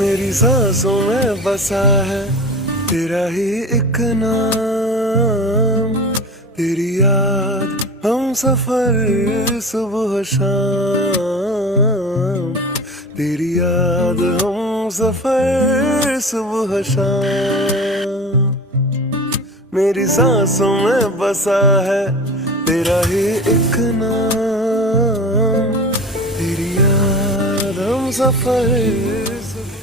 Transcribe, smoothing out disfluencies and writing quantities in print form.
मेरी सांसों में बसा है तेरा ही एक नाम, तेरी याद हम सफर सुबह शाम, तेरी याद हम सफर सुबह शाम। मेरी सांसों में बसा है तेरा ही एक नाम, तेरी याद हम सफर